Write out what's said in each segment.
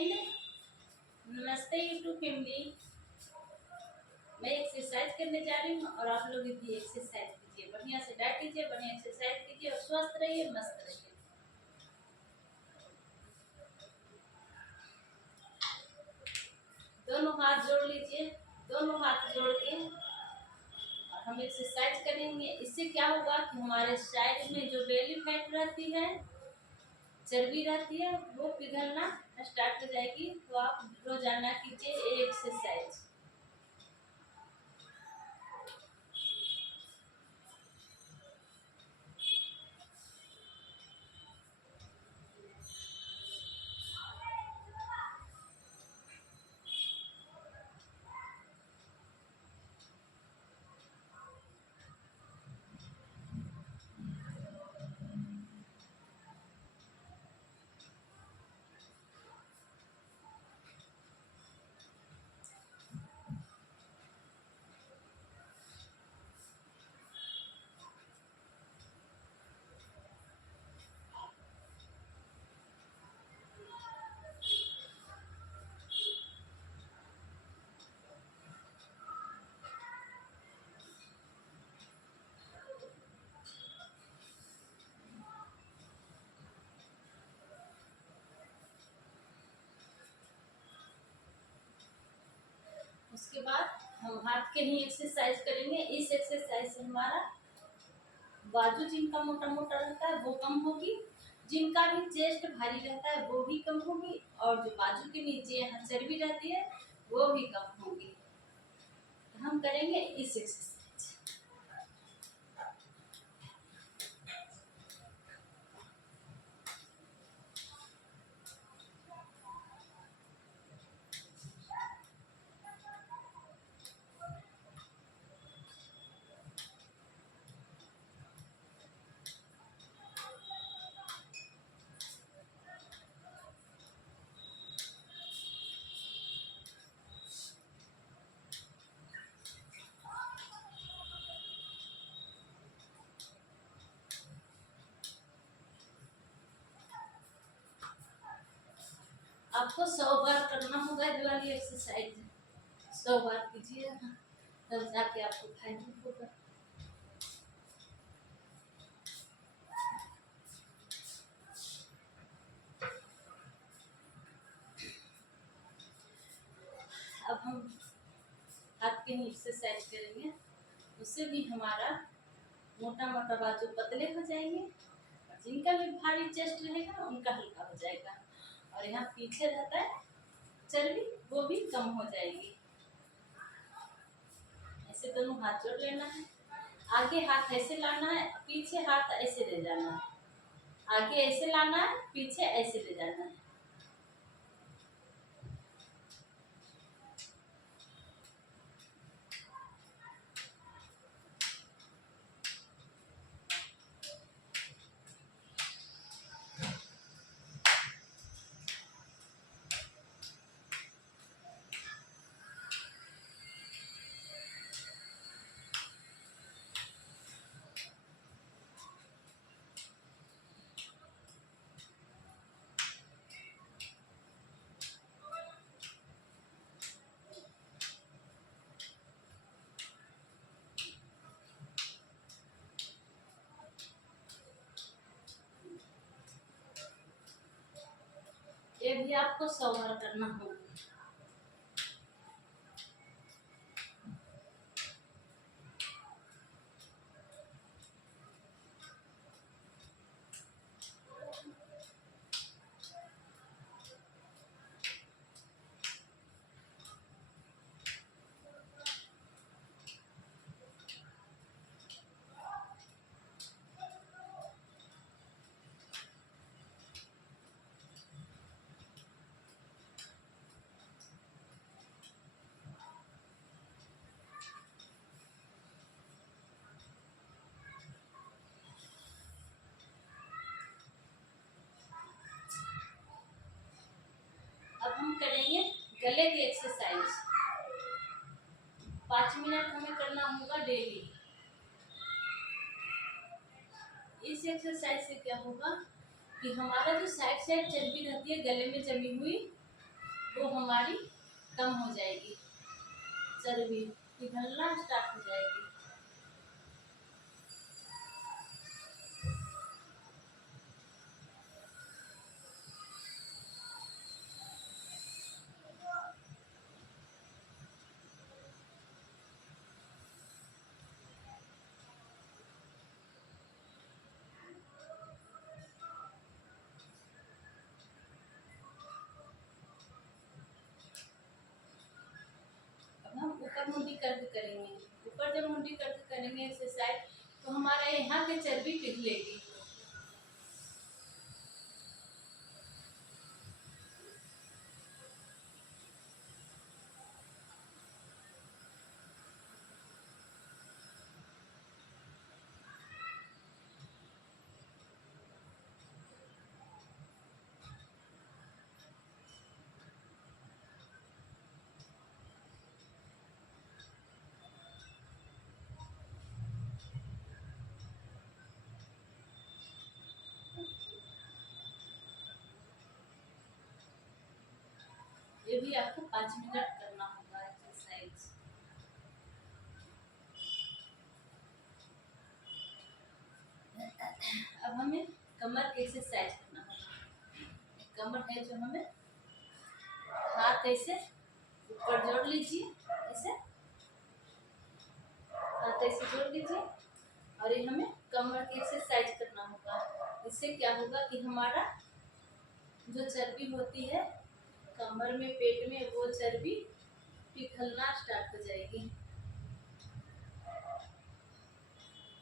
Friend, नमस्ते YouTube family. मैं exercise करने जा रही हूँ और आप लोग भी एक्सरसाइज कीजिए, बढ़िया से डाइट कीजिए, बढ़िया एक्सरसाइज कीजिए और स्वस्थ रहिए, मस्त रहिए। दोनों हाथ जोड़ लीजिए, दोनों हाथ जोड़ के और हम एक्सरसाइज करेंगे। इससे क्या होगा कि हमारे साइड में जो बेली फैट रहती है, चर्बी रहती है, वो पिघलना स्टार्ट हो जाएगी। तो आप रोजाना कीजिए ये एक्सरसाइज। उसके बाद हम हाथ के ही एक्सरसाइज करेंगे। इस एक्सरसाइज से हमारा बाजू जिनका मोटा मोटा रहता है वो कम होगी, जिनका भी चेस्ट भारी रहता है वो भी कम होगी, और जो बाजू के नीचे यहाँ चर्बी रहती है वो भी कम होगी। हम करेंगे इस एक्सरसाइज। आपको 100 बार करना होगा ये वाली एक्सरसाइज। 100 बार कीजिए, तब जाके आपको फायदा होगा। अब हम हाथ के ही एक्सरसाइज करेंगे, उससे भी हमारा मोटा मोटा बाजू पतले हो जाएंगे, और जिनका भी भारी चेस्ट रहेगा उनका हल्का हो जाएगा, और यहाँ पीछे रहता है चर्बी वो भी कम हो जाएगी। ऐसे दोनों हाथ जोड़ लेना है, आगे हाथ ऐसे लाना है, पीछे हाथ ऐसे ले जाना है, आगे ऐसे लाना है, पीछे ऐसे ले जाना है। ये भी आपको 100 बार करना होगा। अब हम करेंगे गले की एक्सरसाइज। 5 मिनट हमें करना होगा डेली। इस एक्सरसाइज से क्या होगा कि हमारा जो साइड साइड चर्बी रहती है गले में जमी हुई, वो हमारी कम हो जाएगी, चर्बी पिघलना स्टार्ट हो जाएगी। अब हम ऊपर मुंडी करके करेंगे। ऊपर जब मुंडी करके करेंगे एक्सरसाइज तो हमारा यहाँ की चर्बी पिघलेगी। ये भी आपको 5 मिनट करना होगा एक्सरसाइज। अब हमें कमर की एक्सरसाइज करना होगा। कमर है जो हमें हाथ ऐसे ऊपर जोड़ लीजिए, ऐसे हाथ ऐसे जोड़ लीजिए और ये हमें कमर की एक्सरसाइज करना होगा। इससे क्या होगा कि हमारा जो चर्बी होती है कमर में, पेट में, वो चर्बी पिघलना स्टार्ट हो जाएगी।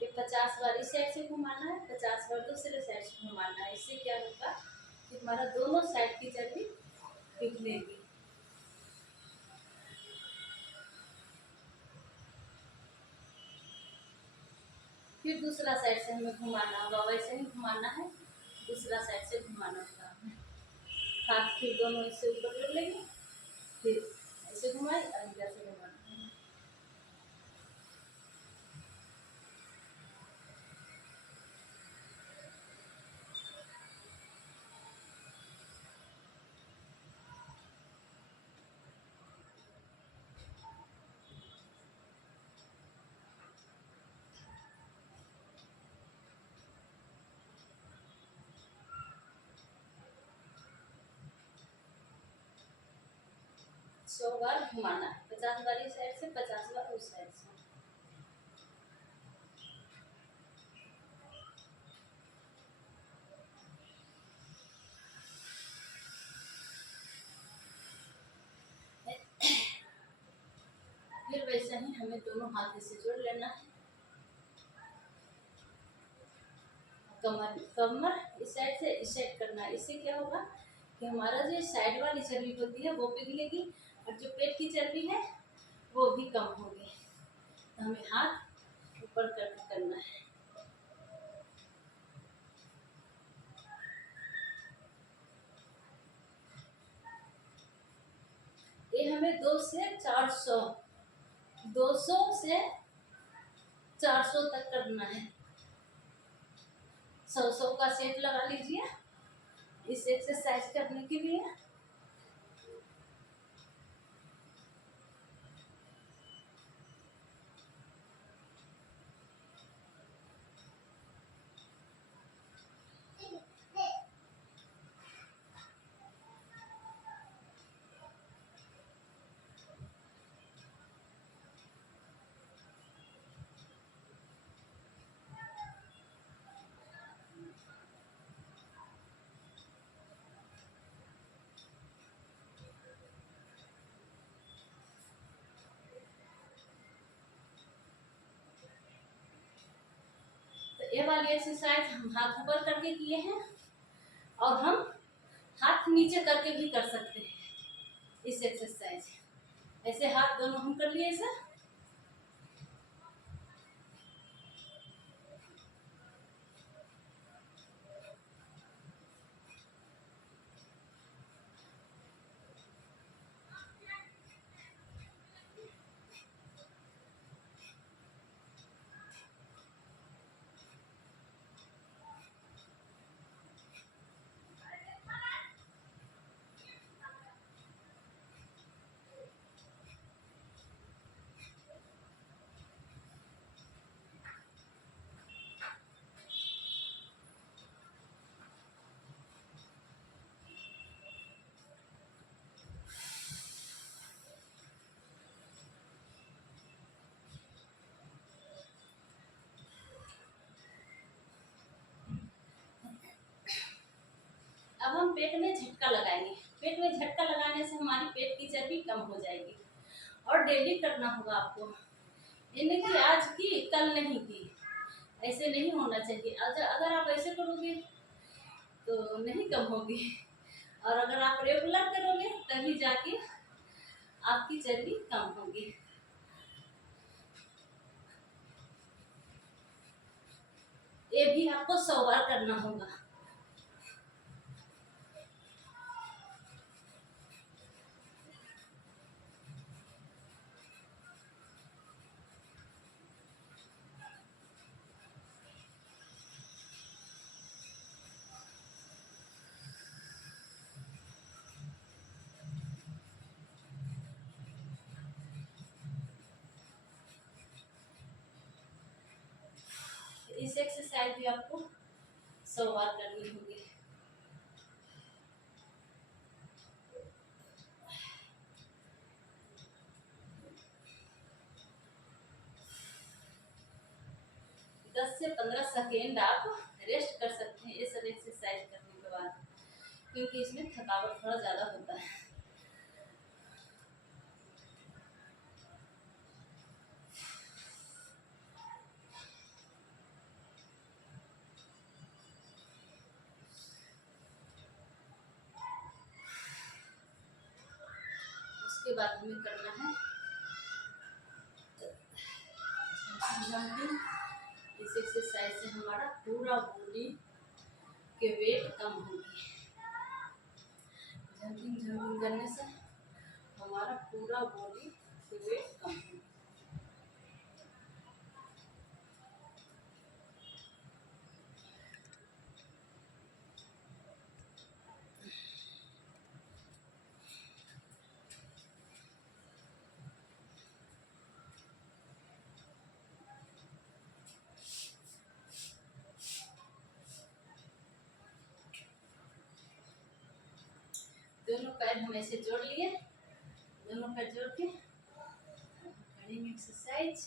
ये 50 बार इस साइड से घुमाना है, 50 बार दूसरे साइड से घुमाना है। इससे क्या होगा कि हमारा दोनों साइड की चर्बी पिघलेगी। फिर दूसरा साइड से हमें घुमाना होगा, वैसे ही घुमाना है, दूसरा साइड से घुमाना होगा। हाथ फिर दोनों इससे ऊपर कर लेंगे, फिर ऐसे घुमाए और इधर से घुमाना। 100 बार घुमाना, 50 बार इस साइड से, 50 बार उस साइड से। फिर वैसे ही हमें दोनों हाथ से जोड़ लेना है। कमर कमर इस साइड से इस साइड करना है। इससे क्या होगा कि हमारा जो साइड वाली चर्बी होती है वो पिघलेगी और जो पेट की चर्बी है वो भी कम होगी। तो हमें हाथ ऊपर करके करना है। ये हमें 200 से 400, 200 से 400 तक करना है। 100 का सेट लगा लीजिए इस एक्सरसाइज करने के लिए। ये वाली एक्सरसाइज हम हाथ ऊपर करके किए हैं और हम हाथ नीचे करके भी कर सकते हैं इस एक्सरसाइज। ऐसे हाथ दोनों हम कर लिए ऐसे। पेट में झटका लगाएंगे। पेट में झटका लगाने से हमारी पेट की चर्बी कम हो जाएगी। और डेली करना होगा आपको, ये नहीं कि आज की कल नहीं की, ऐसे नहीं होना चाहिए। अगर आप ऐसे करोगे तो नहीं कम होगी, और अगर आप रेगुलर करोगे तभी जाके आपकी चर्बी कम होगी। ये भी आपको 100 बार करना होगा। इस एक्सरसाइज भी आपको 100 बार करनी होगी। दस से 15 सेकेंड आप रेस्ट कर सकते हैं ये सब एक्सरसाइज करने के बाद, क्योंकि इसमें थकावट थोड़ा ज़्यादा होता है। उसके बाद हमें करना है जंपिंग। इस एक्सरसाइज से हमारा पूरा बॉडी के वेट कम होगी। जंपिंग करने से हमारा पूरा बॉडी के वेट कम होगी। दोनों पैर हम ऐसे जोड़ लिए, दोनों पैर जोड़ के करेंगे एक्सरसाइज।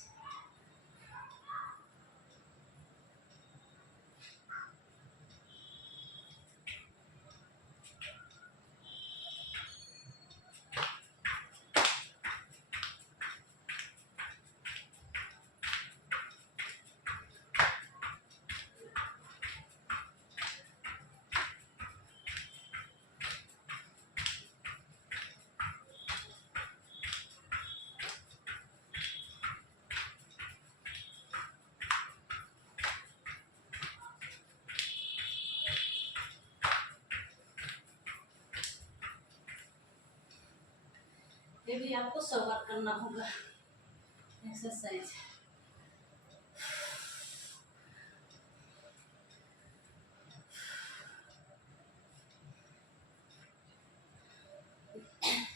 ये भी आपको 100 बार करना होगा एक्सरसाइज।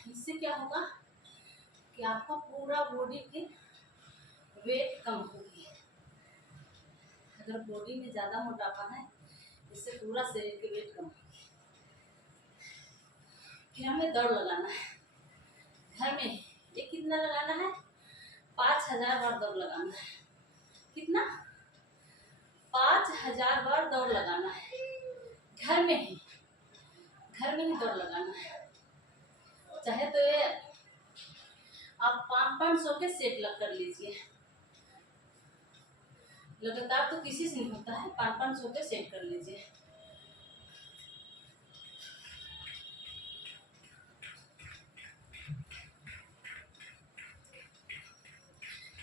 इससे क्या होगा कि आपका पूरा बॉडी के वेट कम होगी। अगर बॉडी में ज़्यादा मोटापा है, इससे पूरा शरीर के वेट कम होगी। फिर हमें दौड़ लगाना है घर में। ये कितना लगाना है? 5000 बार दौड़ लगाना है। कितना? 5000 बार दौड़ लगाना है घर में ही, घर में ही दौड़ लगाना है। चाहे तो ये आप 500 के सेट लग कर लीजिए, लगातार तो किसी से नहीं होता है। 500 के सेट कर लीजिए।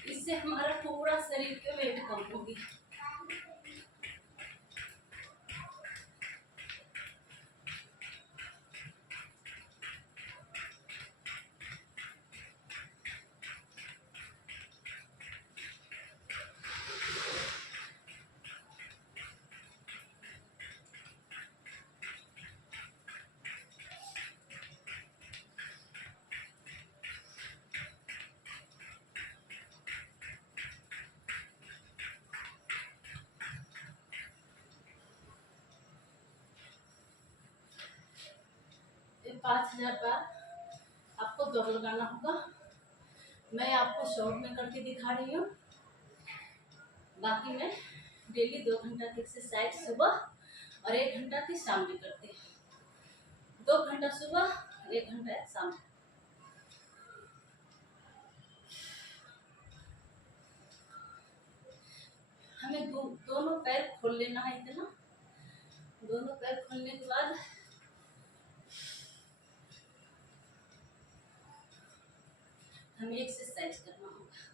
इससे हमारा पूरा शरीर के वेट कम होगी। ये 5000 बार आपको दौड़ लगाना होगा। मैं आपको शॉर्ट में करके दिखा रही हूँ। बाकी मैं डेली 2 घंटा की एक्सरसाइज सुबह और 1 घंटा की शाम में करती हूँ। घंटा सुबह, 1 घंटा शाम। हमें दोनों पैर खोल लेना है इतना। दोनों पैर खोलने के बाद हमें एक्सरसाइज करना होगा।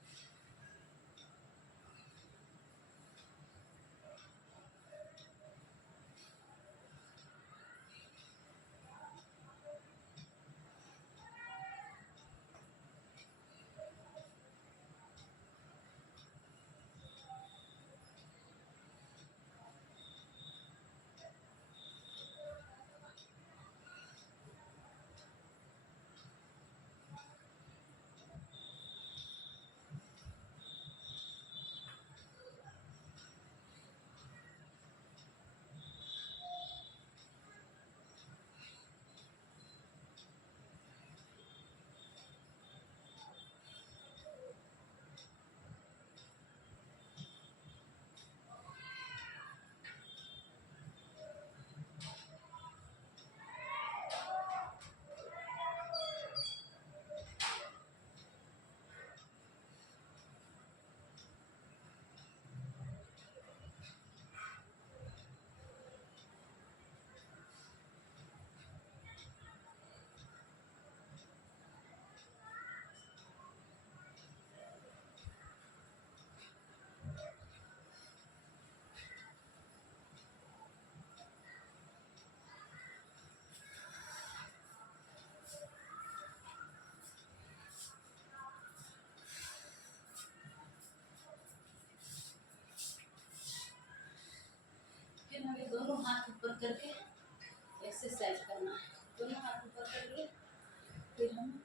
फिर हमें दोनों हाथ ऊपर करके एक्सरसाइज करना है। दोनों हाथ ऊपर करके फिर हम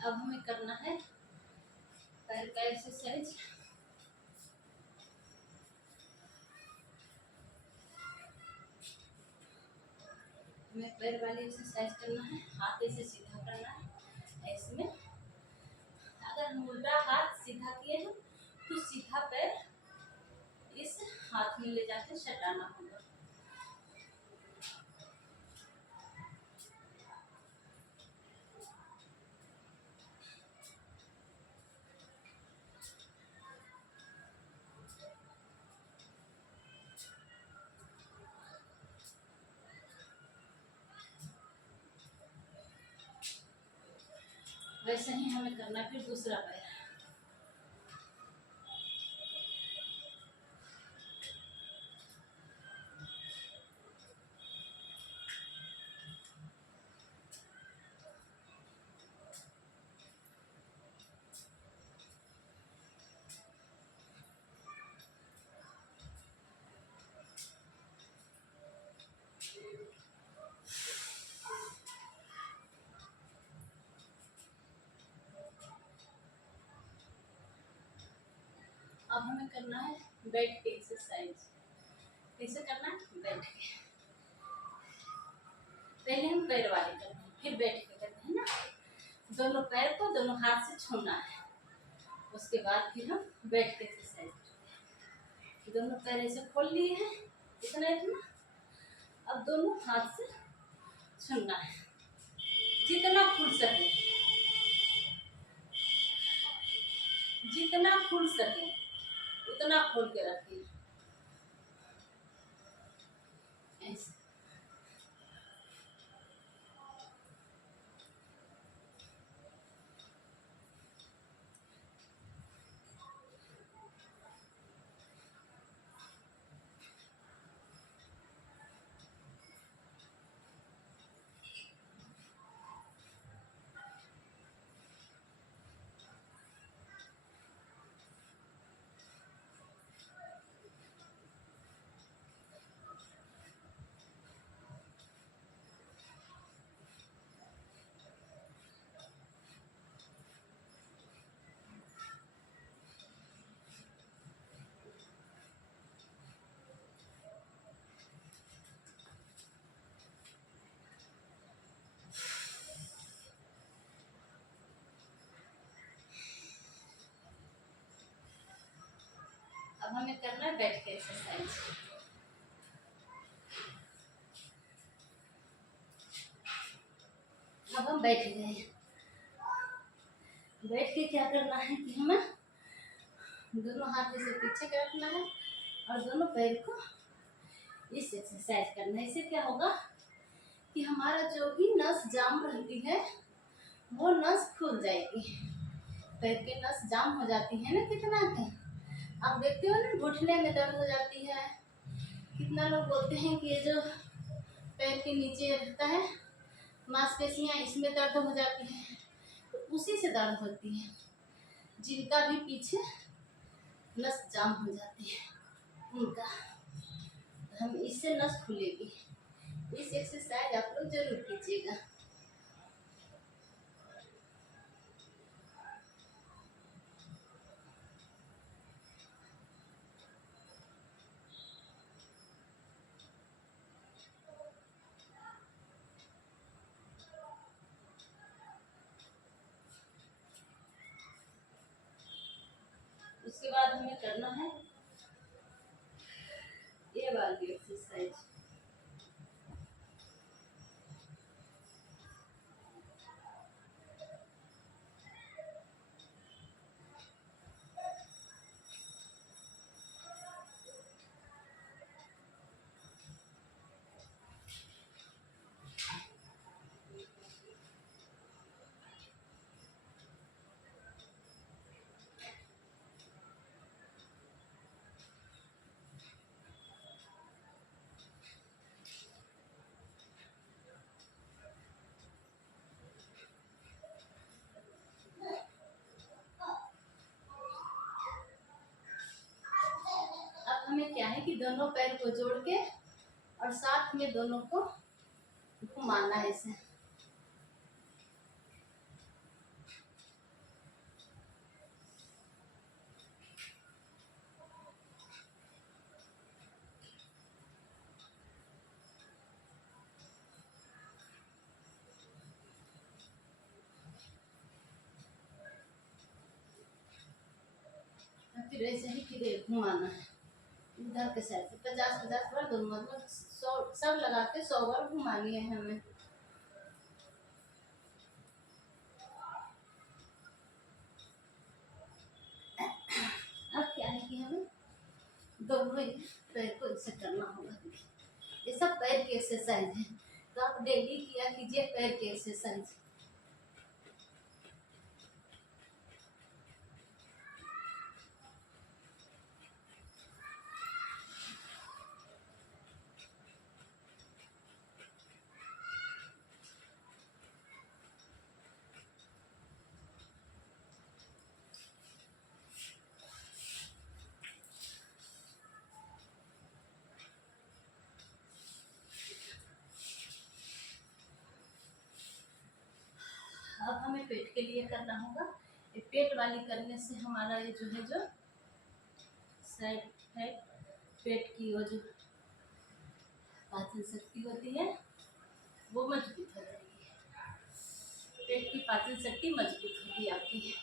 अब हमें करना है पैर का एक्सरसाइज। हमें पैर वाली एक्सरसाइज करना है। हाथ ऐसे सीधा करना है। इसमें अगर हम उल्टा हाथ सीधा किए हैं तो सीधा पैर इस हाथ में ले जाकर सटाना होगा। वैसे ही हमें करना फिर दूसरा पैर। अब हमें करना है बैठ के एक्सरसाइज। कैसे करना है? बैठ के। पहले हम पैर वाले करते हैं, फिर बैठ के करते हैं ना। दोनों पैर को दोनों हाथ से छूना है। उसके बाद फिर हम बैठ के एक्सरसाइज करते हैं। दोनों पैर ऐसे खोल लिए हैं, इतना इतना। अब दोनों हाथ से छूना है, जितना खुल सके, जितना खुल सके उतना खोल के रखिए ऐसे। अब हमें करना है बैठ के एक्सरसाइज। अब हम बैठ गए हैं। बैठ के क्या करना है कि हमें दोनों हाथ इसे पीछे का रखना है और दोनों पैर को इस एक्सरसाइज करना है। इससे क्या होगा कि हमारा जो भी नस जाम रहती है वो नस खुल जाएगी। पैर के नस जाम हो जाती है ना कितना के, आप देखते हो ना घुटने में दर्द हो जाती है। कितना लोग बोलते हैं कि ये जो पैर के नीचे रहता है मांसपेशियां, इसमें दर्द हो जाती है, तो उसी से दर्द होती है। जिनका भी पीछे नस जाम हो जाती है उनका, हम इससे नस खुलेगी। इस एक्सरसाइज आप लोग जरूर कीजिएगा। उसके बाद हमें करना है ये वाली एक्सरसाइज। हमें क्या है कि दोनों पैर को जोड़ के और साथ में दोनों को घुमाना है इसे। फिर ऐसे ही फिर घुमाना है इधर के साइड से 50-50 बार दोनों, मतलब 100 सब लगा के 100 बार घुमानी है हमें। अब क्या है कि हमें दोनों ही पैर को ऐसे करना होगा। ये सब पैर की एक्सरसाइज है, तो आप डेली किया कीजिए पैर की एक्सरसाइज। अब हमें पेट के लिए करना होगा। ये पेट वाली करने से हमारा ये जो है जो साइड है पेट की वो जो पाचन शक्ति होती है वो मजबूत हो जाएगी। पेट की पाचन शक्ति मजबूत होगी आपकी।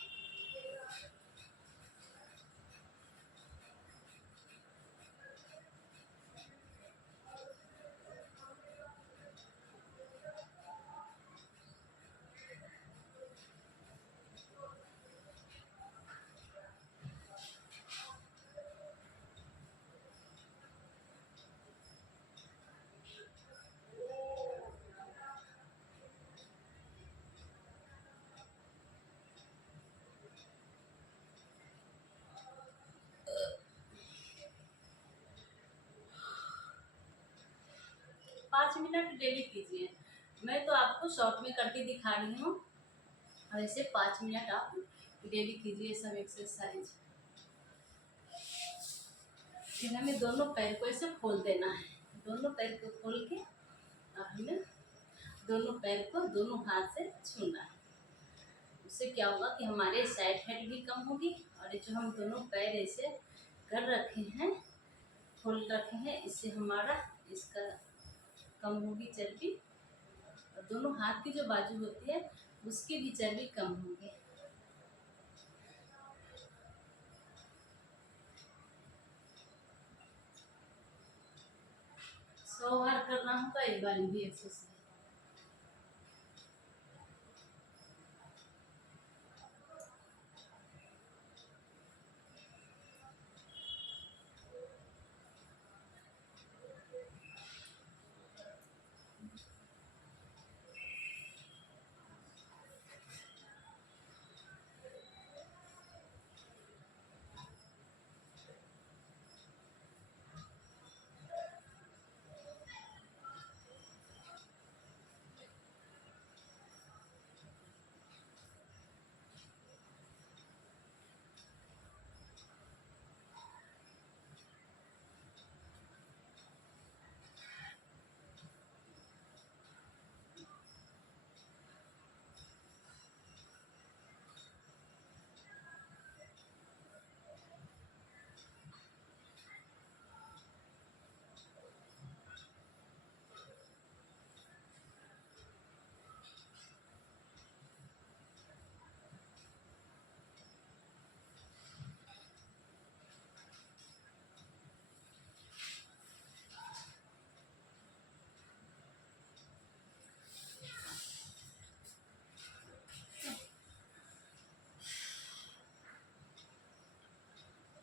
5 मिनट डेली कीजिए। मैं तो आपको शॉर्ट में करके दिखा रही हूँ, और ऐसे 5 मिनट आप डेली कीजिए सब एक्सरसाइज। फिर हमें दोनों पैर को ऐसे खोल देना है, दोनों पैर को खोल के और हमें दोनों पैर को दोनों हाथ से छूना है। उससे क्या होगा कि हमारे साइड हेड भी कम होगी, और ये जो हम दोनों पैर ऐसे कर रखे हैं, खोल रखे हैं, इससे हमारा इसका कम होगी चर्बी, और दोनों हाथ की जो बाजू होती है उसकी भी चर्बी कम होगी। 100 बार करना होगा एक बार भी एक्सरसाइज।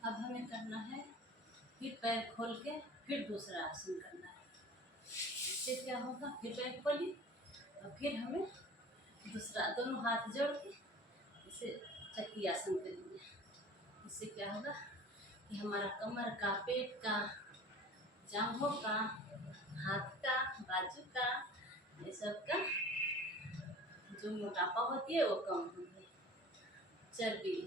अब हमें करना है फिर पैर खोल के फिर दूसरा आसन करना है। इससे क्या होगा, फिर पैर खोली और फिर हमें दूसरा दोनों हाथ जोड़ के इसे चक्की आसन करेंगे। इससे क्या होगा कि हमारा कमर का, पेट का, जांघों का, हाथ का, बाजू का, ये सब का जो मोटापा होती है वो कम होगी, चर्बी।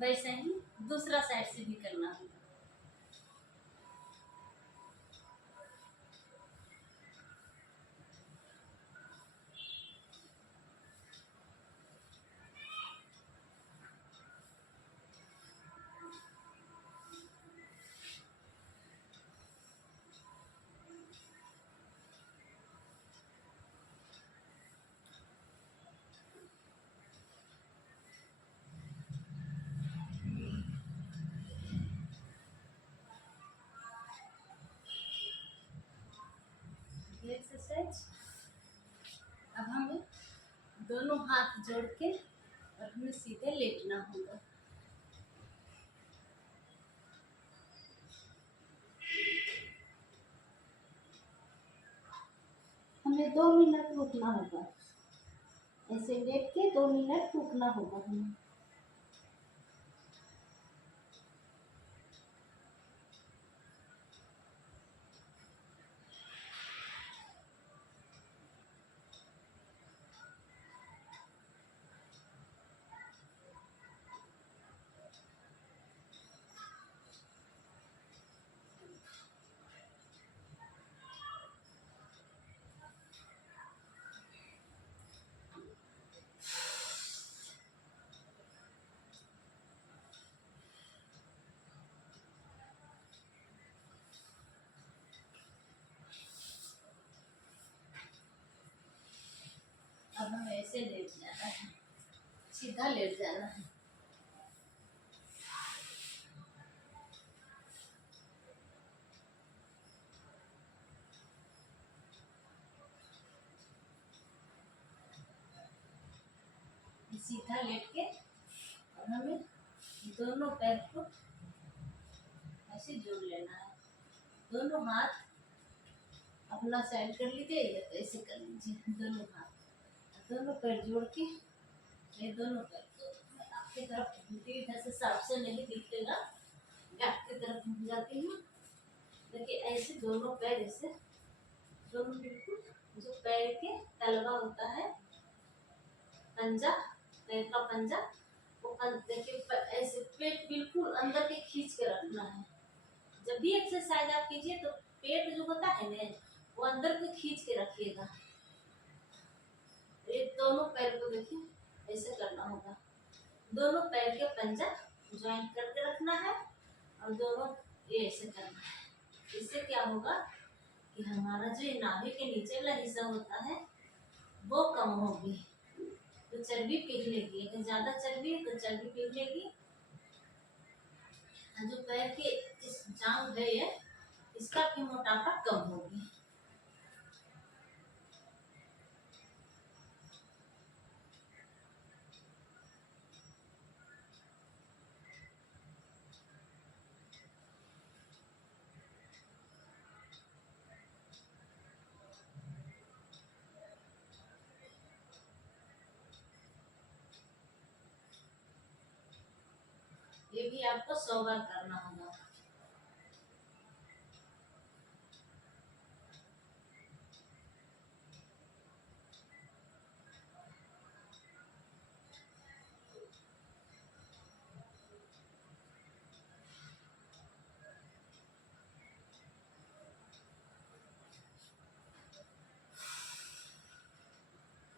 वैसे ही दूसरा साइड से भी करना होगा। एक्सरसाइज। अब हमें दोनों हाथ जोड़ के और हमें सीधे लेटना होगा। हमें 2 मिनट रुकना होगा, ऐसे लेट के 2 मिनट रुकना होगा अब हमें ऐसे लेट जाना है, सीधा लेट जाना है। सीधा लेट के और हमें दोनों पैर को ऐसे जोड़ लेना है। दोनों हाथ अपना साइड कर लीजिए या ऐसे कर लीजिए। दोनों हाथ दोनों पैर जोड़ के ये दोनों पैर को मैं आपकी तरफ इधर से साफ से नहीं दिखेगा, आपकी तरफ घूम जाती हूँ। देखिए ऐसे दोनों पैर ऐसे दोनों बिल्कुल जो पैर के तलवा होता है पंजा, पैर का पंजा वो देखिए ऐसे पेट बिल्कुल अंदर के खींच के रखना है। जब भी एक्सरसाइज आप कीजिए तो पेट जो होता है ना वो अंदर को खींच के रखिएगा। ये दोनों पैर को देखिए ऐसे करना होगा। दोनों पैर के पंजा ज्वाइन करके रखना है और दोनों ये ऐसे करना है। इससे क्या होगा कि हमारा जो नाभि के नीचे वाला हिस्सा होता है वो कम होगी, तो चर्बी पिघलेगी। अगर ज्यादा चर्बी है तो चर्बी पिघलेगी। जो पैर के इस जांघ है ये इसका भी मोटापा कम होगी। ये भी आपको 100 बार करना होगा।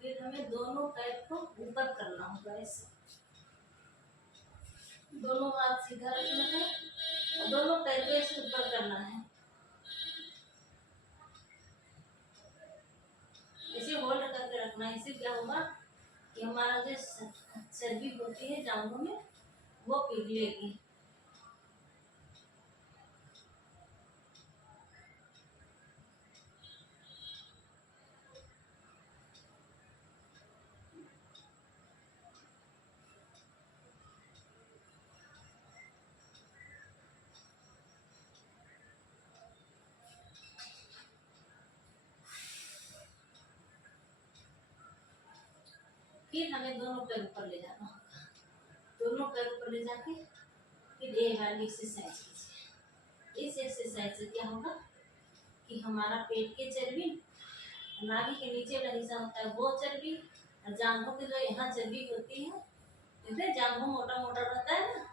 फिर हमें दोनों पैर को ऊपर करना होगा। ऐसे दोनों हाथ सीधा रखना है और दोनों पैर को ऐसे ऊपर करना है। ऐसे होल्ड करके रखना है। इससे क्या होगा कि हमारा जो चर्बी होती है जांघों में वो पिघलेगी। फिर हमें दोनों पैर ऊपर ले जाना होगा। दोनों पैर ऊपर ले जाके फिर ये वाली एक्सरसाइज कीजिए। इस एक्सरसाइज से क्या होगा कि हमारा पेट के चर्बी, नाभि के नीचे वाला हिस्सा होता है वो चर्बी और जांघों की जो यहाँ चर्बी होती है, देखते जांघों मोटा मोटा रहता है ना,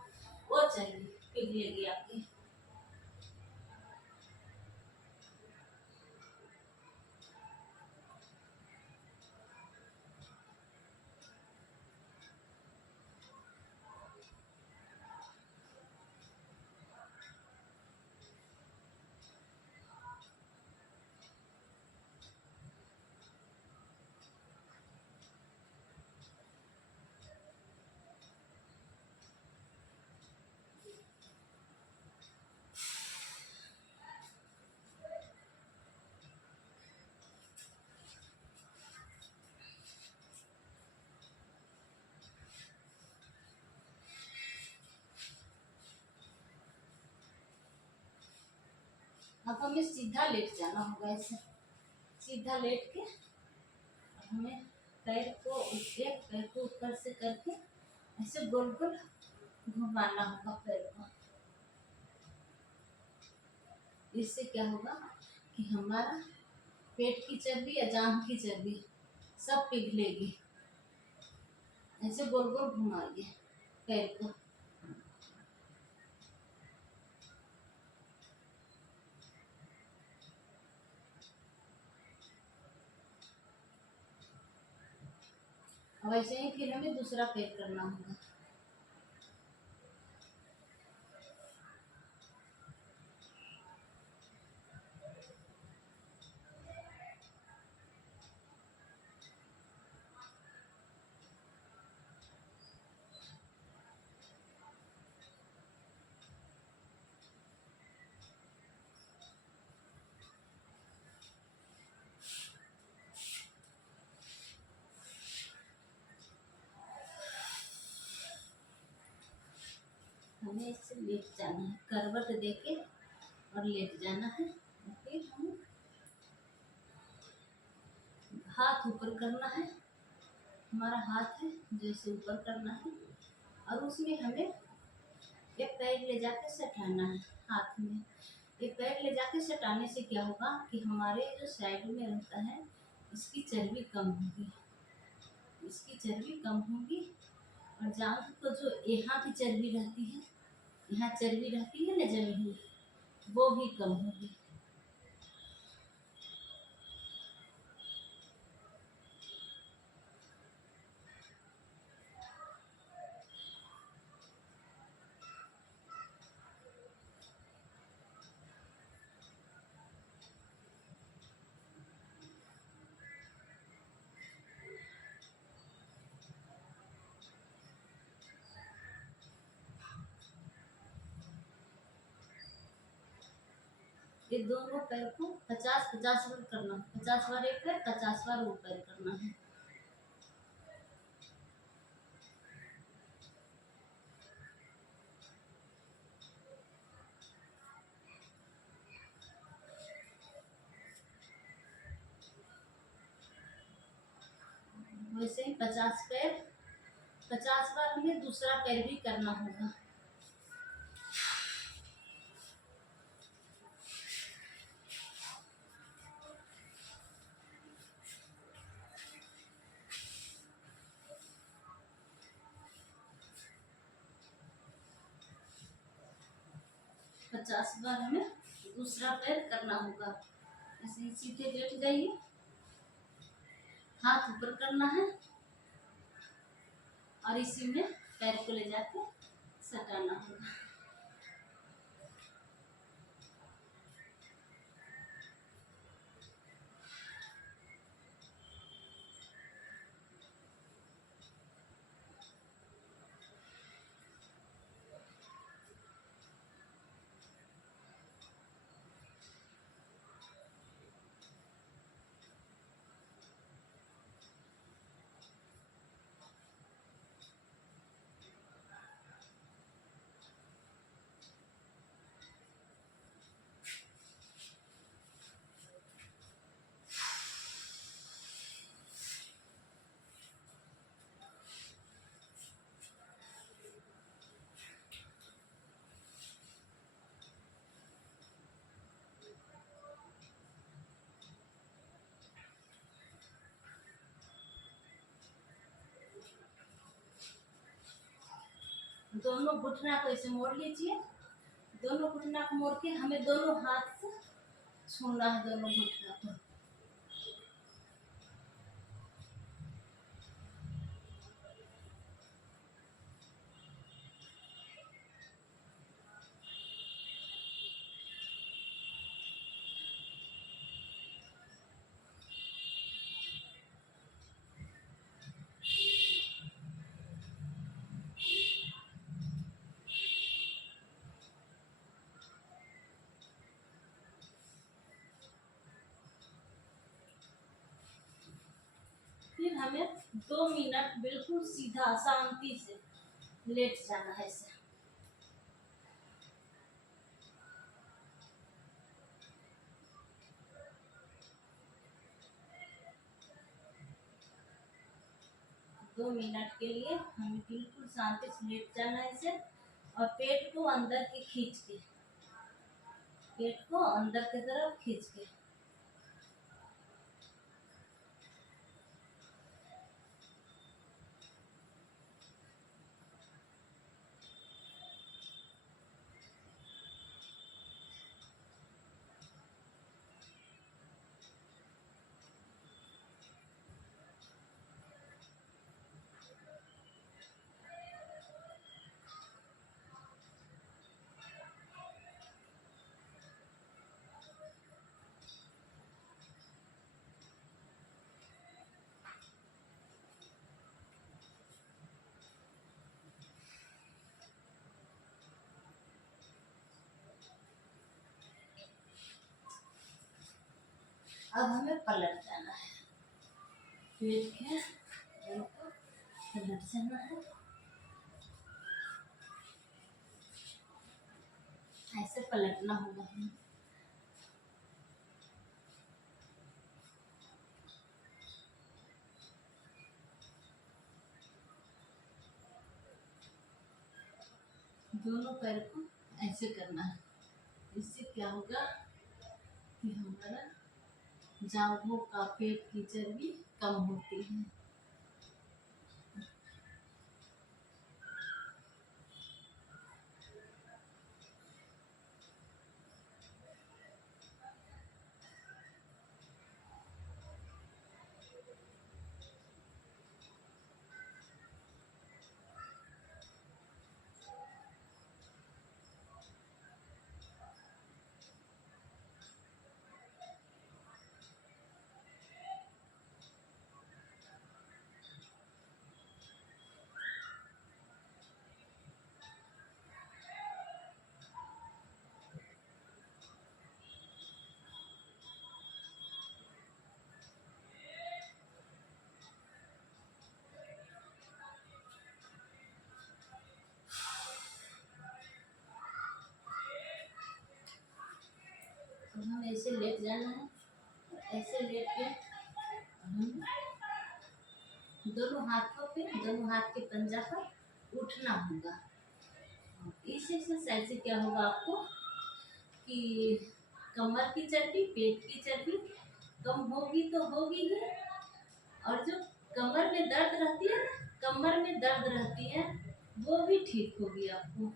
वो चर्बी पिघलेगी आपकी। अब हमें सीधा लेट जाना होगा। ऐसे सीधा लेट के हमें पैर को एक पैर को ऊपर से करके ऐसे गोल गोल घुमाना होगा पैर को। इससे क्या होगा कि हमारा पेट की चर्बी या जांघ की चर्बी सब पिघलेगी। ऐसे गोल गोल घुमाइए पैर को। और ऐसे ही फिर हमें दूसरा पैर करना होगा। हमें इससे लेट जाना है, करवट देके और लेट जाना है। फिर हम हाथ ऊपर करना है, हमारा हाथ है जो इसे ऊपर करना है और उसमें हमें एक पैर ले जाके सटाना है हाथ में। ये पैर ले जाके सटाने से क्या होगा कि हमारे जो साइड में रहता है इसकी चर्बी कम होगी, इसकी चर्बी कम होगी और जांघ को जो यहाँ की चर्बी रहती है, यहाँ चर्बी रहती है ना जमी हुई, वो भी कम होगी। ये दोनों पैर को 50-50 बार करना, 50 बार एक पैर, 50 बार वो पैर करना है। वैसे ही 50 पैर, 50 बार हमें दूसरा पैर भी करना होगा। पचास बार हमें दूसरा पैर करना होगा। ऐसे सीधे लेट जाइए, हाथ ऊपर करना है और इसी में पैर को ले जाके सटाना होगा। दोनों घुटना को ऐसे मोड़ लीजिए, दोनों घुटना को मोड़ के हमें दोनों हाथ से छूना है दोनों घुटना को। फिर हमें 2 मिनट बिल्कुल सीधा शांति से लेट जाना है इसे। दो मिनट के लिए हमें बिल्कुल शांति से लेट जाना है इसे और पेट को अंदर की खींच के, पेट को अंदर की तरफ खींच के। अब हमें पलट जाना है, पेट के पलट जाना है। पलटना होगा हमें। दोनों पैर को ऐसे करना है। इससे क्या होगा कि हमारा जांघों का, पेट की चर्बी कम होती है। हम ऐसे लेट जाना है, ऐसे लेट के हम दोनों हाथों पे, दोनों हाथ के पंजा पर उठना होगा। इस एक्सरसाइज से क्या होगा आपको कि कमर की चर्बी, पेट की चर्बी कम होगी तो होगी ही, और जो कमर में दर्द रहती है ना, कमर में दर्द रहती है, वो भी ठीक होगी आपको।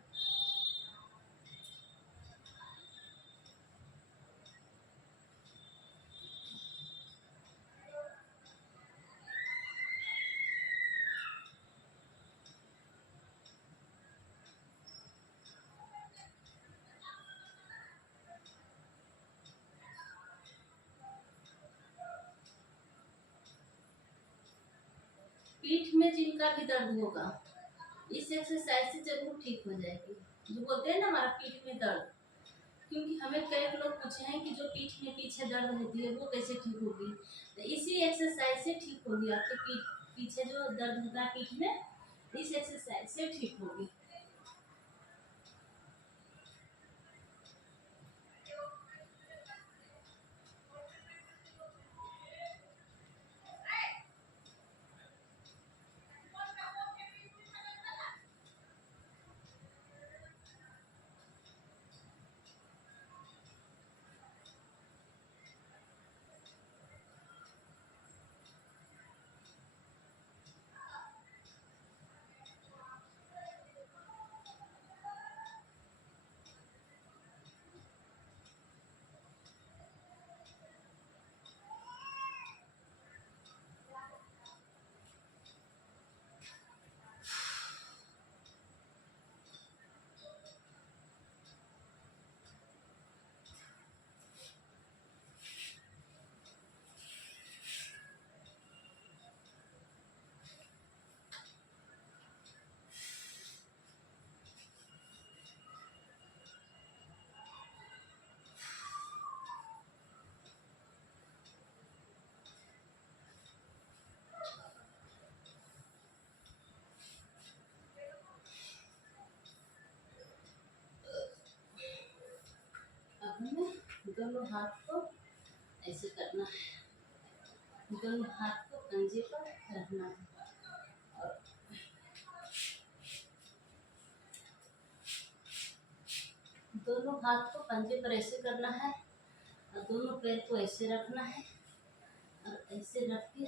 पीठ में जिनका भी दर्द होगा, इस एक्सरसाइज से जरूर ठीक हो जाएगी। जो बोलते हैं ना हमारा पीठ में दर्द, क्योंकि हमें कई लोग पूछे हैं कि जो पीठ में पीछे दर्द होती है वो कैसे ठीक होगी, तो इसी एक्सरसाइज से ठीक होगी। आपके पीठ पीछे जो दर्द होता है पीठ में, इस एक्सरसाइज से ठीक होगी। दोनों हाथ को ऐसे करना है, दोनों हाथ को पंजे पर रखना है, और दोनों हाथ को पंजे पर ऐसे करना है, और दोनों पैर को ऐसे रखना है, और ऐसे रख के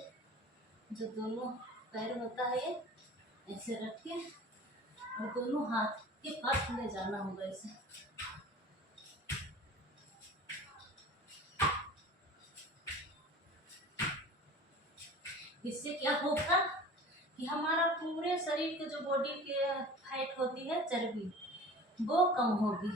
जो दोनों पैर होता है ये ऐसे रख के, और दोनों हाथ के पास ले जाना होगा ऐसे। इससे क्या होगा कि हमारा पूरे शरीर के जो बॉडी के फैट होती है, चर्बी, वो कम होगी।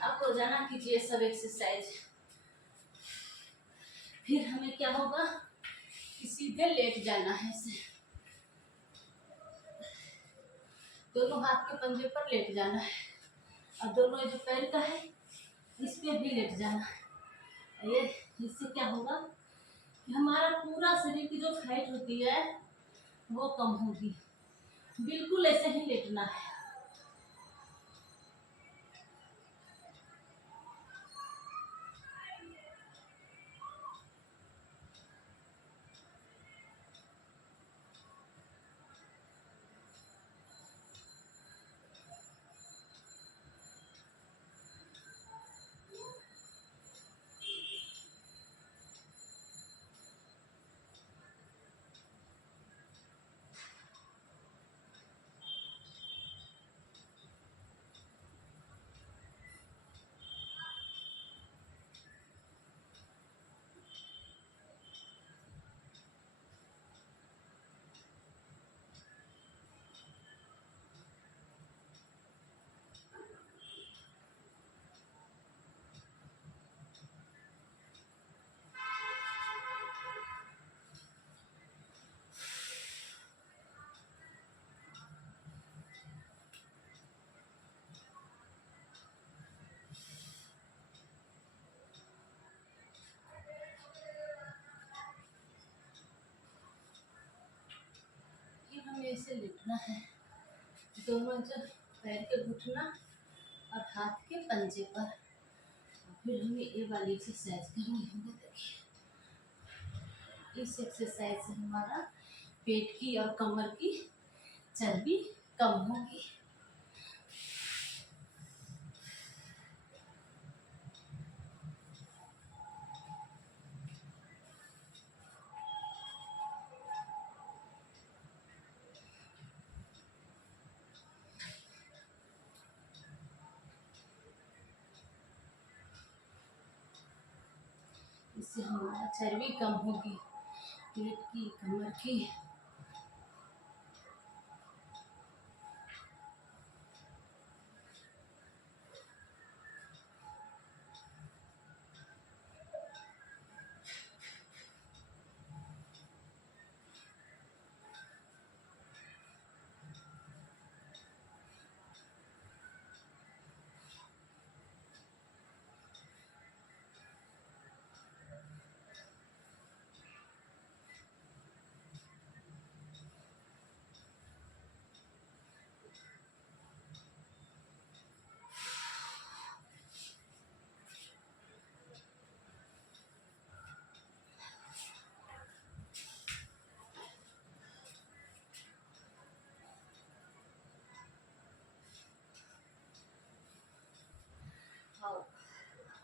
आप रोजाना कीजिए सब एक्सरसाइज। फिर हमें क्या होगा कि सीधे लेट जाना है ऐसे। दोनों हाथ के पंजे पर लेट जाना है और दोनों जो पैर का है इस पे भी लेट जाना है। ये इससे क्या होगा कि हमारा पूरा शरीर की जो फैट होती है वो कम होगी। बिल्कुल ऐसे ही लेटना है। हमें ऐसे लेटना है, दोनों जो पैर के घुटना और हाथ के पंजे पर। फिर हमें ये वाली एक्सरसाइज करनी होगी। देखिए इस एक्सरसाइज से हमारा पेट की और कमर की चर्बी कम होगी। इससे हमारा चर्बी कम होगी, पेट की, कमर की।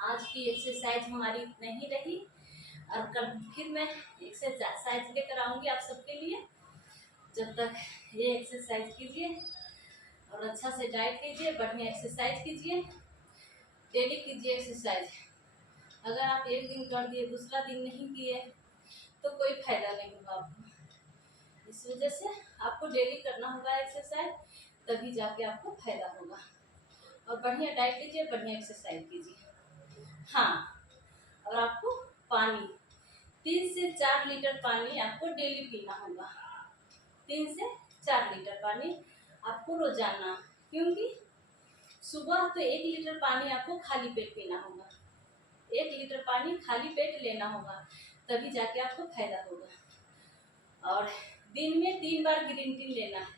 आज की एक्सरसाइज हमारी इतना ही रही और कल फिर मैं एक्सरसाइज लेकर आऊंगी आप सबके लिए। जब तक ये एक्सरसाइज कीजिए और अच्छा से डाइट लीजिए, बढ़िया एक्सरसाइज कीजिए, डेली कीजिए एक्सरसाइज। अगर आप एक दिन कर दिए दूसरा दिन नहीं किए तो कोई फायदा नहीं होगा आपको। इस वजह से आपको डेली करना होगा एक्सरसाइज, तभी जाके आपको फायदा होगा। और बढ़िया डाइट लीजिए, बढ़िया एक्सरसाइज कीजिए। हाँ, और आपको पानी 3 से 4 लीटर पानी आपको डेली पीना होगा। 3 से 4 लीटर पानी आपको रोजाना, क्योंकि सुबह तो 1 लीटर पानी आपको खाली पेट पीना होगा। 1 लीटर पानी खाली पेट लेना होगा, तभी जाके आपको फायदा होगा। और दिन में 3 बार ग्रीन टी लेना है,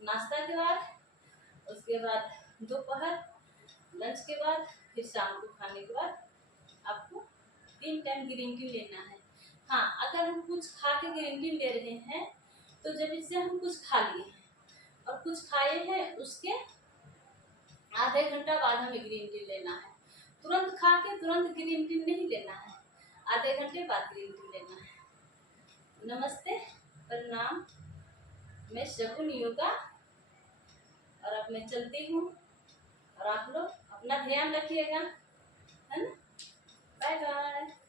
नाश्ता के बाद, उसके बाद दोपहर लंच के बाद, फिर शाम को खाने के बाद आपको 3 टाइम ग्रीन टी लेना है। हाँ, अगर हम कुछ खा के ग्रीन टी ले रहे हैं तो जब इससे हम कुछ खा लिए हैं और कुछ खाए हैं उसके आधे घंटा बाद हमें ग्रीन टी लेना है। तुरंत खा के तुरंत ग्रीन टी नहीं लेना है, आधे घंटे बाद ग्रीन टी लेना है। नमस्ते, प्रणाम, मैं शगुन योगा और अब मैं चलती हूँ और आप लोग अपना ध्यान रखिएगा, है ना। Bye bye.